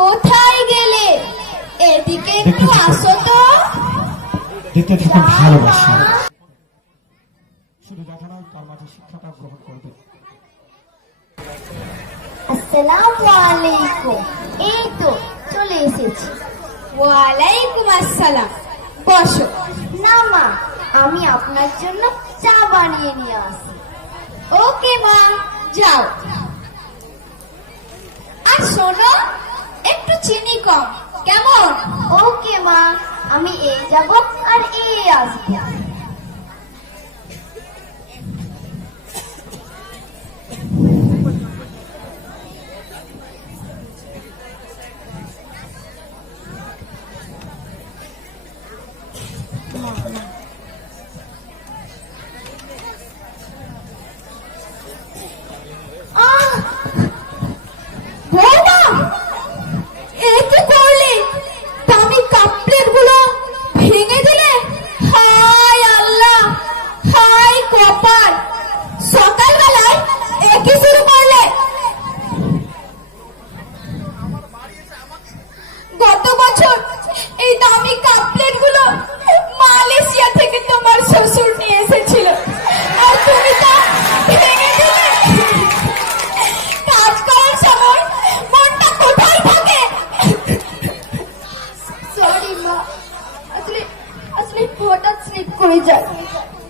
কোথায় গেলে? এদিকে একটু আসো তো। দেখতে খুব ভালোবাসি, শুধু দেখা নয় তার মাঝে শিক্ষাটা গ্রহণ করবে। আসসালামু আলাইকুম। এই তো চলে এসেছি। ওয়ালাইকুম আসসালাম। বসো। না মা, আমি আপনার জন্য চা বানিয়ে নিয়ে আসি। ওকে মা, যাও। আর শোনো, একটু চিনি কম, কেমন? ওকে মা, আমি এই যাব আর এই আসবো।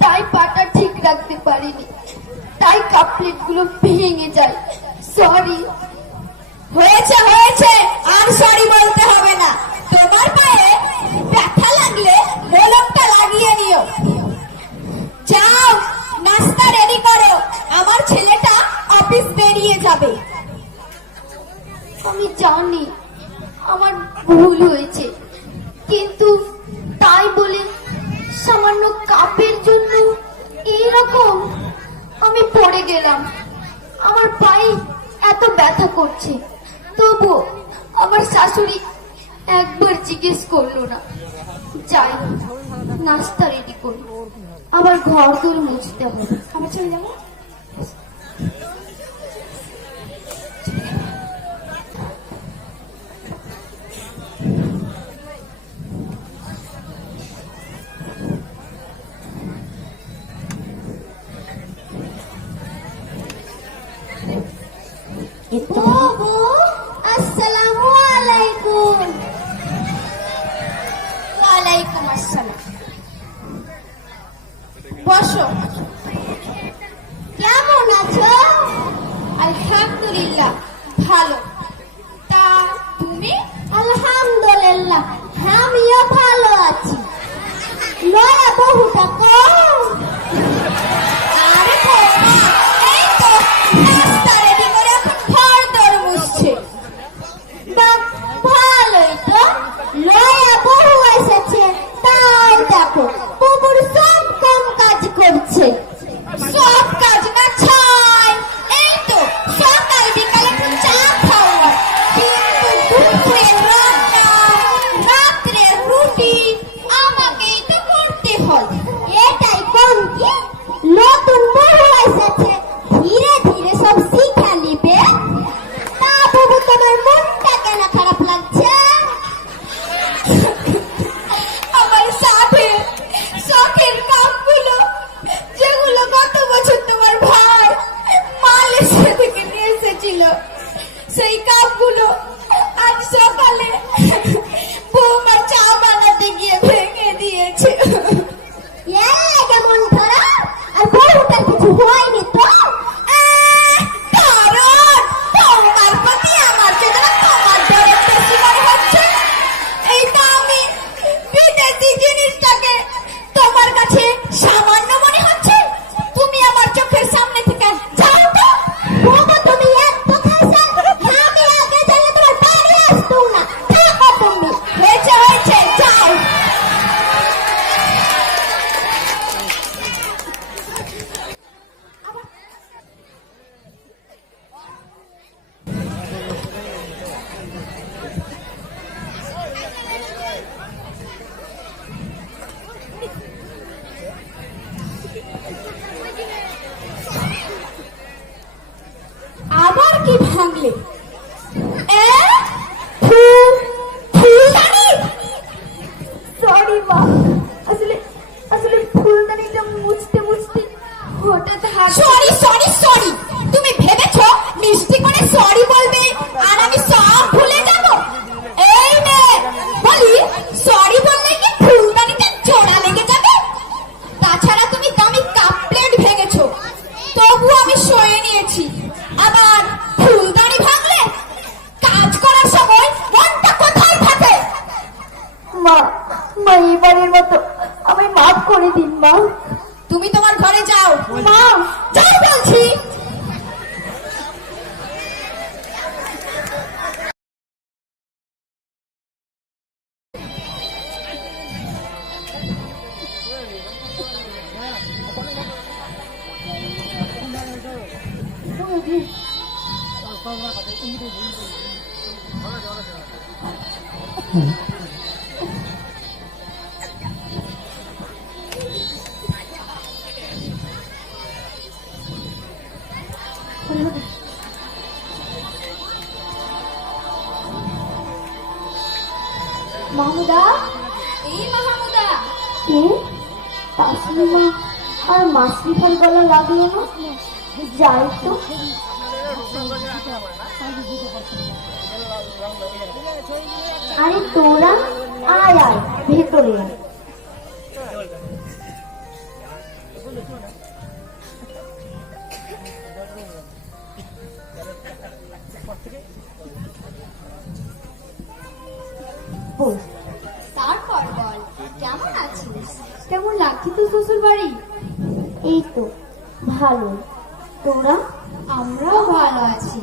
তাই পাটা ঠিক রাখতে পারিনি, তাই কাপ প্লেট গুলো ভেঙে যায়। সরি। হয়েছে হয়েছে, আর সরি বলতে হবে না। তোমার পায়ে ব্যথা লাগলে মলমটা লাগিয়ে নিও। যাও, নাস্তা রেডি করো, আমার ছেলেটা অফিস বেরিয়ে যাবে। আমি জানি আমার ভুল হয়েছে, কিন্তু তাই বলে সামান্য কাপের জন্য এইরকম আমি পড়ে গেলাম। আমার পায়ে এত ব্যথা করছে, তবু আমার শাশুড়ি একবার জিজ্ঞেস করলো না। যাই, নাস্তা রেডি করলো, আবার ঘর দূর মুছতে হবে। আমি চলে যাবো। আসসালামু আলাইকুম। ওয়ালাইকুম আসসালাম। বসো। কেমন আছো? আলহামদুলিল্লাহ ভালো। তা তুমি? আলহামদুলিল্লাহ আমিও ভালো আছি। নয়া বহুটা কম। ভালোই তো, নয়া বহু এসেছে, তাই দেখো বুবুর সব কম কাজ করছে। সব কাজ না ছাই। এই তো সকাল বিকালে একটু চা খাও, মা, আসলে আসলে ফুলদানিটা মুছতে মুছতে হঠাৎ হাত। সরি সরি সরি, তুমি ভেবেছো মিষ্টি করে সরি বলবে আর আমি সব ভুলে যাব? এই নে বলি, সরি বললে কি ফুলদানিতে জোড়া লেগে যাবে? তাছাড়া তুমি দামি কাপ প্লেট ভেঙেছো, তবু আমি সয়ে নিয়েছি। আবার ফুলদানি ভাঙলে কাজ করার সময় মনটা কোথায় থাকে? মা, মা এবারের মতো আমায় মাফ করে দিন মা। তুমি তোমার ঘরে যাও। মা, যাও বলছি। মাহমুদা, এই মাহমুদা, কে? তাসলিমা আর মাসরিফার গলা লাগলো না? যাই তো। আরে তোরা আয় আয় ভেতরে আয়। বল, তারপর বল, কেমন আছিস? কেমন লাগছে তো শ্বশুর বাড়ি? এই তো ভালো। তোরা? আমরাও ভালো আছি।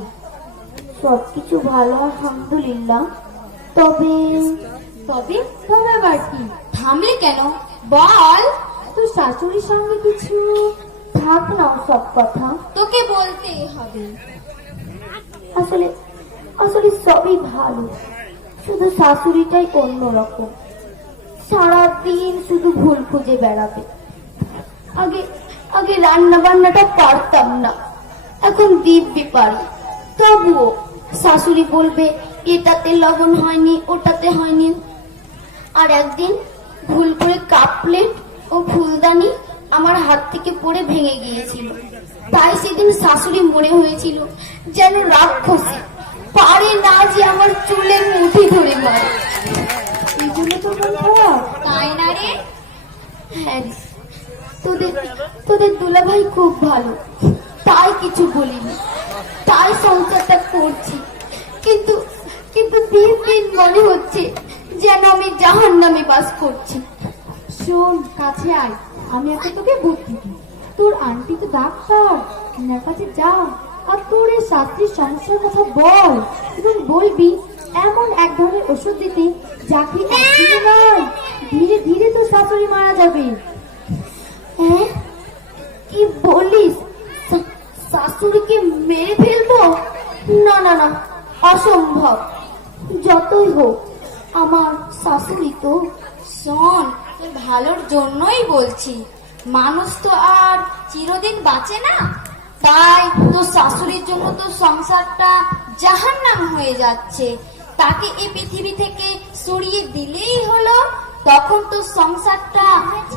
সবকিছু ভালো আলহামদুলিল্লাহ। তবে তবে তোর আবার কি? থামলে কেন? বল। তোর শাশুড়ির সঙ্গে কিছু? থাক না সব কথা। তোকে বলতেই হবে। আসলে আসলে সবই ভালো, শুধু শাশুড়িটাই অন্যরকম। সারাদিন শুধু ভুল খুঁজে বেড়াবে। আগে আগে রান্না বান্নাটা পারতাম না, এখন দিব্যি পারি। তবুও শাশুড়ি বলবে এটাতে লবণ হয়নি, ওটাতে হয়নি। আর একদিন ভুল করে কাপ প্লেট ও ফুলদানি আমার হাত থেকে পড়ে ভেঙে গিয়েছিল। তাই সেদিন শাশুড়ি মনে হয়েছিল যেন রাক্ষসী, পারে না যে আমার চুলের মুঠি ধরে মারে। এই জন্য তো মন খারাপ। তাই না রে? হ্যাঁ রে, তোদের তোদের দুলাভাই খুব ভালো, তাই কিছু বলিনি, তাই সংসারটা করছি। কিন্তু কিন্তু দিন দিন মনে হচ্ছে যেন আমি জাহান্নামে বাস করছি। শোন, কাছে আয়, আমি এখন তোকে বুদ্ধি দিই। তোর আন্টি তো ডাক্তার, ওনার কাছে যা আর তোর এই শাস্ত্রীর সমস্যার কথা বল এবং বলবি এমন এক ধরনের ওষুধ দিতে যাকে একদিনে নয় ধীরে ধীরে তোর শাশুড়ি মারা যাবে। হ্যাঁ, কি বলিস? শাশুড়িকে মেরে ফেলবো? না না না, অসম্ভব। যতই হোক আমার শাশুড়ি তো। শোন, তোর ভালোর জন্যই বলছি, মানুষ তো আর চিরদিন বাঁচে না। তাই তোর শাশুড়ির জন্য তোর সংসারটা জাহান্নাম হয়ে যাচ্ছে। তাকে এই পৃথিবী থেকে সরিয়ে দিলেই হলো, তখন তোর সংসারটা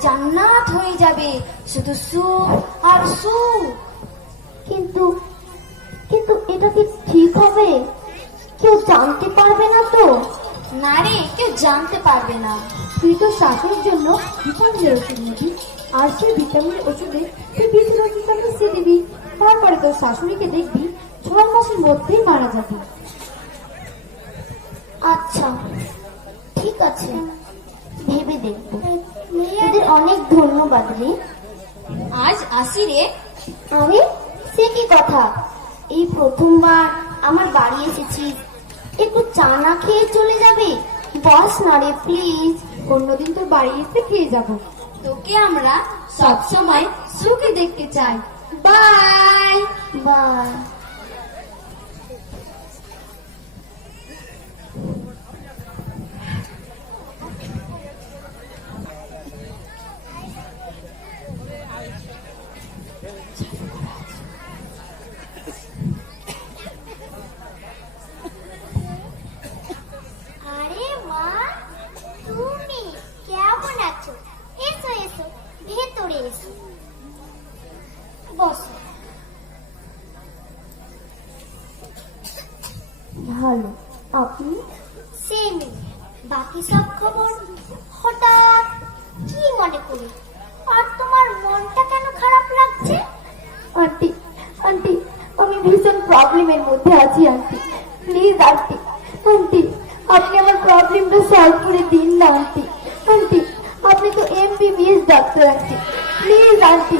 জান্নাত হয়ে যাবে, শুধু সুখ আর সুখ। কিন্তু কিন্তু এটা কি ঠিক হবে? কেউ জানতে পারবে না তো? না রে, কেউ জানতে পারবে না। তুই তোর শাশুড়ির জন্য ভিটামিনের ওষুধ নিবি, আর সেই ভিটামিনের ওষুধে তুই বিদ্যুৎ ওষুধটাকে সে দিবি। তারপরে তোর শাশুড়িকে দেখবি 6 মাসের মধ্যেই মারা যাবে। আচ্ছা ঠিক আছে, ভেবে দেখবো। তোদের অনেক ধন্যবাদ রে। আজ আসি রে। আরে সে কি কথা, এই প্রথমবার আমার বাড়ি এসেছিস, একটু চা না খেয়ে চলে যাবে? বস না রে প্লিজ। অন্যদিন তোর বাড়ি এসে খেয়ে যাবো। তোকে আমরা সবসময় সুখে দেখতে চাই। Bye bye. আরে মা, তুমি কেমন এসো, বসো। ভালো, আপনি? সেই মেয়ে, বাকি সব খবর? হঠাৎ কি মনে করে? আর তোমার মনটা কেন খারাপ লাগছে? আন্টি, আন্টি, আমি ভীষণ প্রবলেমের মধ্যে আছি আন্টি। প্লিজ আন্টি, আন্টি, আপনি আমার প্রবলেমটা সলভ করে দিন না আন্টি। আন্টি, আপনি তো MBBS doctor aunty. Please aunty,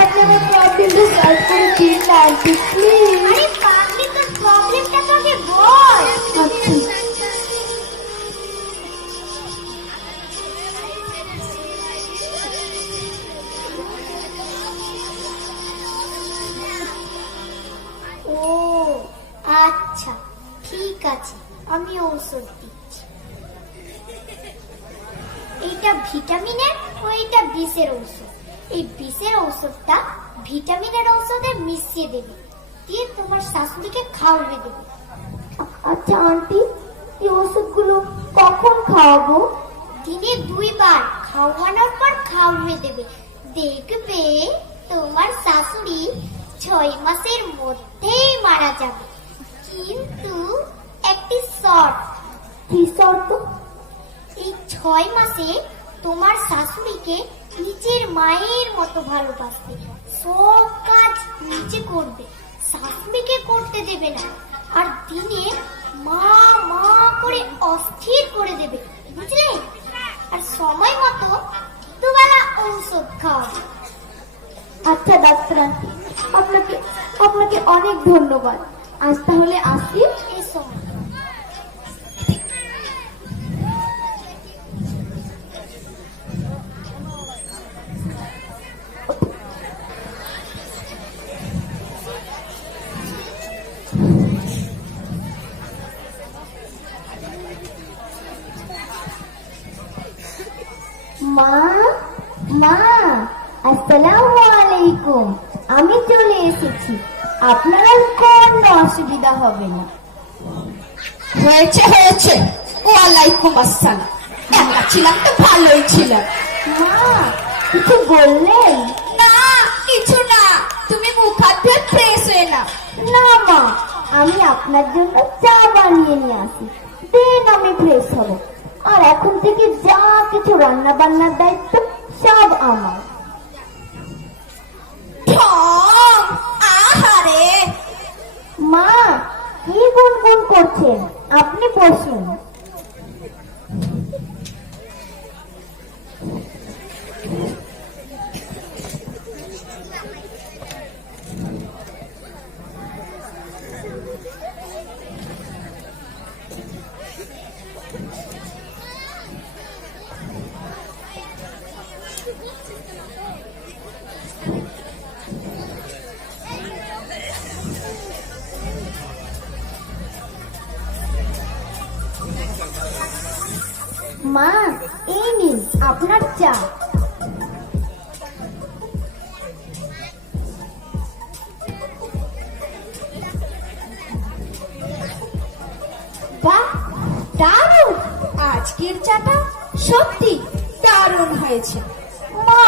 আপনি আমার প্রবলেমটা সলভ করে দিন না আন্টি, প্লিজ। আরে পাগলি, তোর প্রবলেমটা তো আগে বল। আচ্ছা, ও আচ্ছা, ঠিক আছে, আমি ঔষধ দিচ্ছি। এইটা ভিটামিনের ও এইটা বিষের ঔষধ। এই বিষের ঔষধটা ভিটামিনের ঔষধে মিশিয়ে দেবে, দিয়ে তোমার শাশুড়িকে খাওয়াবে দেবে। আচ্ছা আন্টি, এই ওষুধগুলো কখন খাওয়াবো? দিনে 2 বার খাওয়ানোর পর খাওয়াবে দেবে। দেখবে তোমার শাশুড়ি 6 মাসের মধ্যেই মারা যাবে। কিন্তু একটি শর্ত, কি শর্ত? এই 6 মাসে তোমার শাশুড়িকে নিজের মায়ের মতো ভালোবাসবে, সব কাজ নিজে করবে, শাশুড়িকে করতে দেবে না। আর দিনে মা মা করে অস্থির করে দেবে, বুঝলে? আর সময় মতো দুবেলা ঔষধ খাওয়াবে। আচ্ছা ডাক্তার আন্টি, আপনাকে আপনাকে অনেক ধন্যবাদ। আজ তাহলে আসি। এসো। মা, মা, আসসালামু আলাইকুম। আমি চলে এসেছি, আপনার আর কোনো অসুবিধা হবে না। হয়েছে হয়েছে, ওয়ালাইকুম আসসালাম। একা ছিলাম তো ভালোই ছিলাম। মা, কিছু বললেন? না, কিছু না, তুমি মুখ হাত ধুয়ে ফ্রেশ হয়ে না। না মা, আমি আপনার জন্য চা বানিয়ে নিয়ে আসি, দেন আমি ফ্রেশ হব। আর এখন থেকে যা কিছু রান্না বান্নার দায়িত্ব সব আমার। ঠং, আহারে। মা, কি গুনগুন করছেন? আপনি বসুন। মা, এই নিন আপনার চা। বাহ, দারুণ। আজকের চাটা সত্যি দারুণ হয়েছে। মা,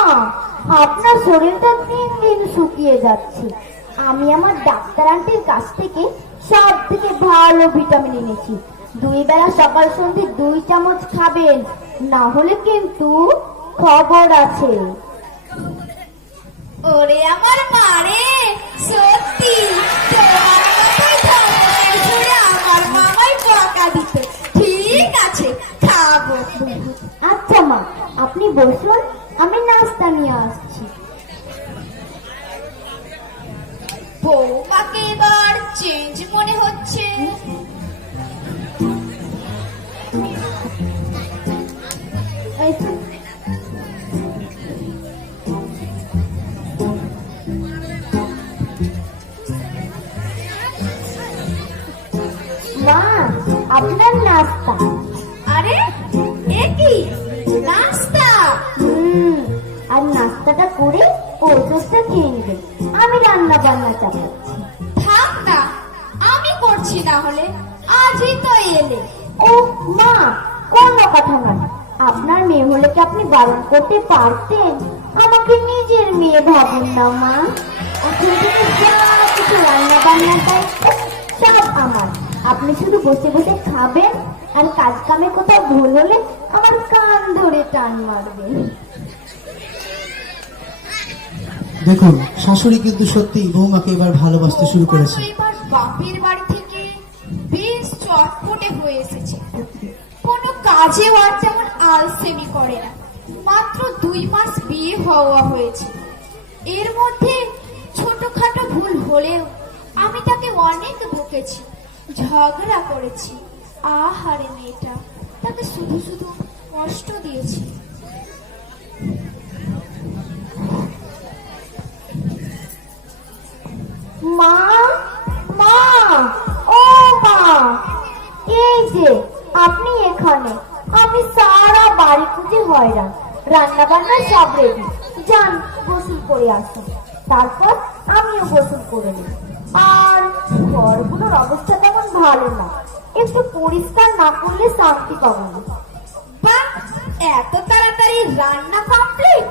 আপনার শরীরটা দিন দিন শুকিয়ে যাচ্ছে। আমি আমার ডাক্তার আন্টির কাছ থেকে সব থেকে ভালো ভিটামিন এনেছি। 2 বেলা সকাল সন্ধ্যে 2 চামচ খাবেন, না হলে কিন্তু খবর আছে। ওরে আমার মারে, সত্যি তোমার মাথায় ধর্মের জোরে আমার মামাই বকা দিত। ঠিক আছে, খাবো। আচ্ছা মা, আপনি বসুন, আমি নাস্তা নিয়ে আসছি। বৌমাকে এবার চেঞ্জ মনে হচ্ছে। এই তো। মা, আপনার নাস্তা। আরে, এ কি নাস্তা? আর নাস্তাটা করে ওষুধটা খেয়ে নেবেন। আমি রান্না বান্না চাপাচ্ছি। থাক না, আমি করছি না হলে। আজই তো এলে। ও মা, কোনো কথা নয়। আপনার মেয়ে হলে কি আপনি বারণ করতে পারতেন? আমাকে নিজের মেয়ে ভাবেন না মা। এখন থেকে যা কিছু রান্না বান্নার দায়িত্ব সব আমার। আপনি শুধু বসে বসে খাবেন আর কাজ কামে কোথাও ভুল হলে আমার কান ধরে টান মারবেন। দেখুন শাশুড়ি কিন্তু সত্যি বৌমাকে এবার ভালোবাসতে শুরু করেছে। এবার বাপের বাড়ি থেকে বেশ চটপটে হয়ে এসেছে। কোনো কাজেও আর যেমন আলসেমি করে না। মাত্র 2 মাস বিয়ে হওয়া হয়েছে। এর মধ্যে ছোটখাটো ভুল হলেও আমি তাকে অনেক বকেছি, ঝগড়া করেছি। আহারে মেয়েটা, তাকে শুধু শুধু কষ্ট দিয়েছি। মা, মা, ও মা, এই যে আপনি এখানে। আমি সারা বাড়ি খুঁজে হয়রান। রান্না বান্না সব রেডি, যান গোসল করে আসুন। তারপর আমিও গোসল করে নিই। আর ঘরগুলোর অবস্থা তেমন ভালো না, একটু পরিষ্কার না করলে শান্তি পাবো না। বাহ, এত তাড়াতাড়ি রান্না কমপ্লিট?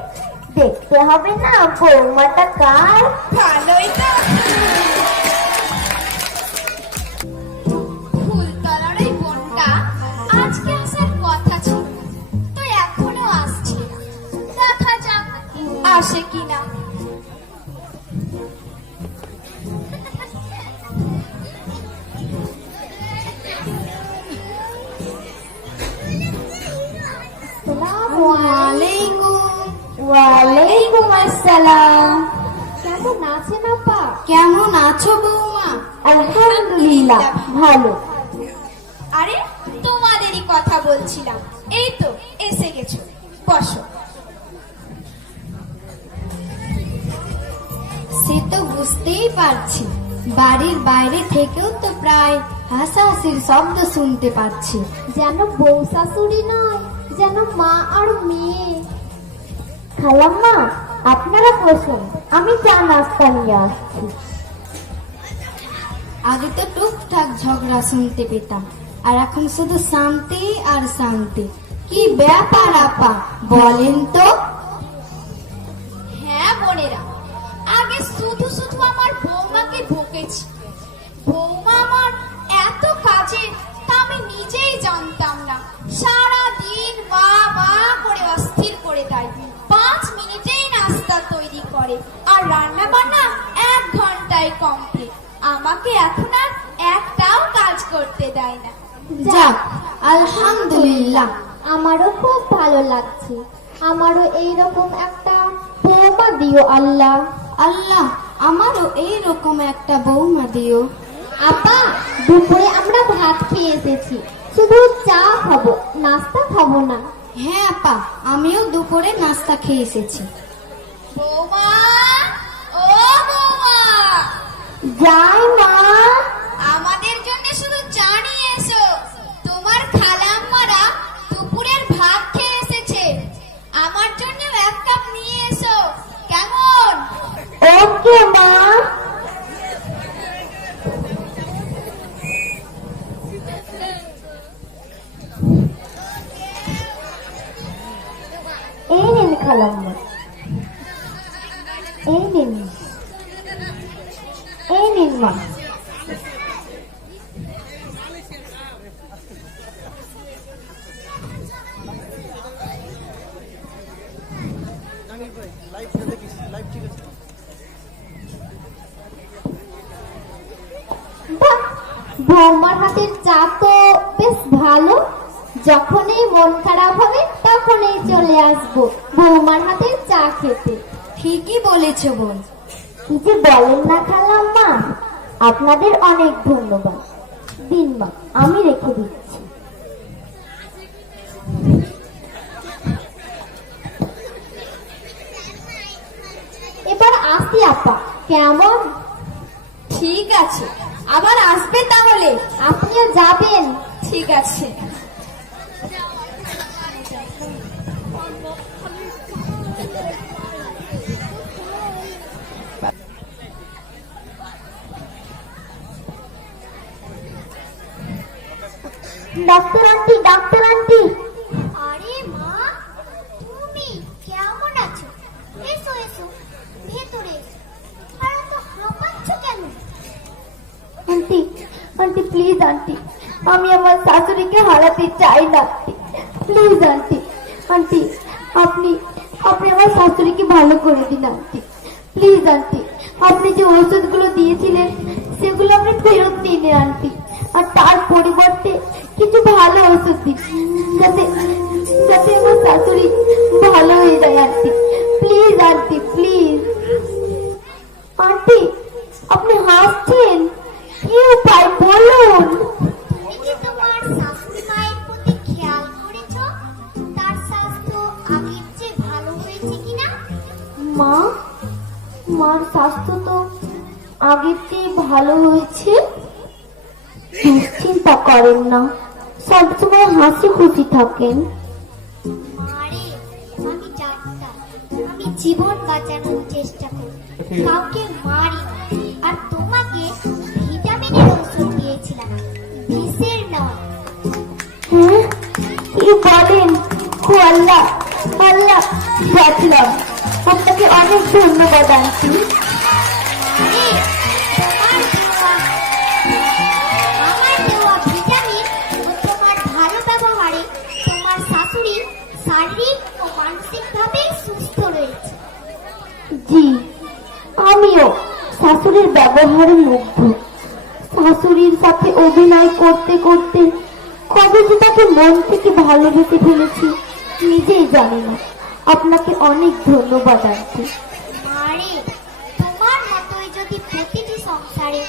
দেখতে হবে না বৌমাটা কার? ভালোই তো। ফুলতলার ওই বোনটা আজকে আসার কথা ছিল, তো এখনো আসছে না। দেখা যাক আসে কিনা। ওয়ালাইকুম আসসালাম। কেমন আছেন আপা? কেমন আছো বৌমা? আলহামদুলিল্লাহ ভালো। আরে তোমাদেরই কথা বলছিলাম। এই তো এসে গেছো, বসো। সে তো বুঝতেই পারছি, বাড়ির বাইরে থেকেও তো প্রায় হাসাহাসির শব্দ শুনতে পাচ্ছি। যেন বউ শাশুড়ি নয়, যেন মা আর মেয়ে। খালাম্মা, আপনারা বসুন, আমি চা নাস্তা নিয়ে আসছি। আগে তো টুকটাক ঝগড়া শুনতে পেতাম, আর এখন শুধু শান্তি আর শান্তি। কি ব্যাপার আপা, বলেন তো? হ্যাঁ বোনেরা, আগে শুধু শুধু আমার বৌমাকে বকেছি। বৌমা আমার এত কাজে তা আমি নিজেই জানতাম না। সারা দিন মা মা করে অস্থির করে দেয়। 5 মিনিটেই নাস্তা তৈরি করে, আর রান্না বান্না 1 ঘন্টায় কমপ্লিট। আমাকে এখন আর একটাও কাজ করতে দেয় না। যাক, আলহামদুলিল্লাহ, আমারও খুব ভালো লাগছে। আমারও এইরকম একটা বৌমা দিও আল্লাহ। আল্লাহ, আমারও এইরকম একটা বৌমা দিও। আপা, দুপুরে আমরা ভাত খেয়ে এসেছি, শুধু চা খাবো, নাস্তা খাবো না। হ্যাঁ আপা, আমিও দুপুরে নাস্তা খেয়ে এসেছি। বৌমা, ও বৌমা, যাই মা। আমাদের জন্য শুধু চা নিয়ে এসো। তোমার খালাম্মারা দুপুরের ভাত খেয়ে এসেছে। আমার জন্য 1 কাপ নিয়ে এসো, কেমন? ওকে মা। এই নিন খালাম্মা, এই নিন, এই নিন মা। বাহ, বৌমার হাতের চা তো বেশ ভালো। যখনই মন খারাপ হবে তখনই চলে আসবো বৌমার হাতের চা খেতে। ঠিকই বলেছ বোন। কি যে বলেন না খালাম্মা, আপনাদের অনেক ধন্যবাদ। দিন মা, আমি রেখে দিচ্ছি। এবার আসি আপা, কেমন? ঠিক আছে, আবার আসবে তাহলে। আপনিও যাবেন? ঠিক আছে। Doctor aunty, doctor aunty. আরে মা, তুমি কেমন আছো? আন্টি, আমি আমার শাশুড়িকে হারাতে চাই না আন্টি। প্লিজ আন্টি, আন্টি আপনি আপনি আমার শাশুড়িকে ভালো করে দিন আন্টি। প্লিজ আন্টি, আপনি যে ওষুধগুলো দিয়েছিলেন সেগুলো আপনি ফেরত দিন আন্টি, আর তার পরিবর্তে কিছু ভালো ওষুধ দিন, যাতে যাতে আমার শাশুড়ি ভালো হয়ে যায় aunty. Please aunty, please. Aunty আপনি হাসছেন, কি উপায় বলুন? তুমি কি তোমার শাশুড়ি মায়ের প্রতি খেয়াল করেছো তার স্বাস্থ্য আগের চেয়ে ভালো হয়েছে কিনা? মার স্বাস্থ্য তো আগের চেয়ে ভালো হয়েছে। দুশ্চিন্তা করেন না, সবসময় হাসি খুশি থাকেন। মারে, আমি ডাক্তার, আমি জীবন বাঁচানোর চেষ্টা করি, কাউকে মারি না। আর তোমাকে ভিটামিনের ওষুধ দিয়েছিলাম, বিষের নয়। হ্যাঁ, কি বলেন? ও আল্লাহ, আল্লাহ বাঁচলাম। আপনাকে অনেক ধন্যবাদ আন্টি। মারে, আমার দেওয়া ভিটামিন ও তোমার ভালো ব্যবহারে তোমার শাশুড়ি শারীরিক ও মানসিকভাবে সুস্থ রয়েছে। জি, আমিও শাশুড়ির ব্যবহারে মুগ্ধ। শাশুড়ির সাথে অভিনয় করতে করতে কবে যে তাকে মন থেকে ভালোবেসে ফেলেছি নিজেই জানি না। আপনাকে অনেক ধন্যবাদ আন্টি। মারে, তোমার মতোই যদি প্রতিটি সংসারে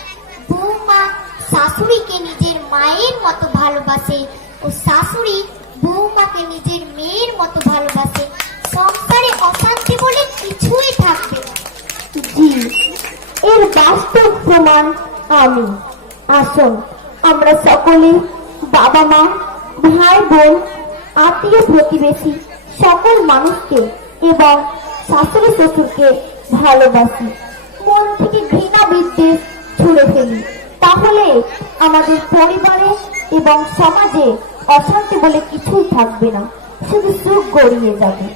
বৌমা শাশুড়িকে নিজের মায়ের মতো ভালোবাসে ও শাশুড়ি বৌমাকে নিজের মেয়ের মতো ভালোবাসে, সংসারে অশান্তি বলে কিছুই থাকবে না। জি, এর বাস্তব প্রমাণ আমি। আসুন আমরা সকলে বাবা মা, ভাই বোন, আত্মীয় প্রতিবেশী সকল মানুষকে এবং শাশুড়ি শ্বশুরকে ভালোবাসি, মন থেকে ঘৃণা বিদ্বেষ ছুড়ে ফেলি। তাহলে আমাদের পরিবারে এবং সমাজে অশান্তি বলে কিছুই থাকবে না, শুধু সুখ গড়িয়ে যাবে।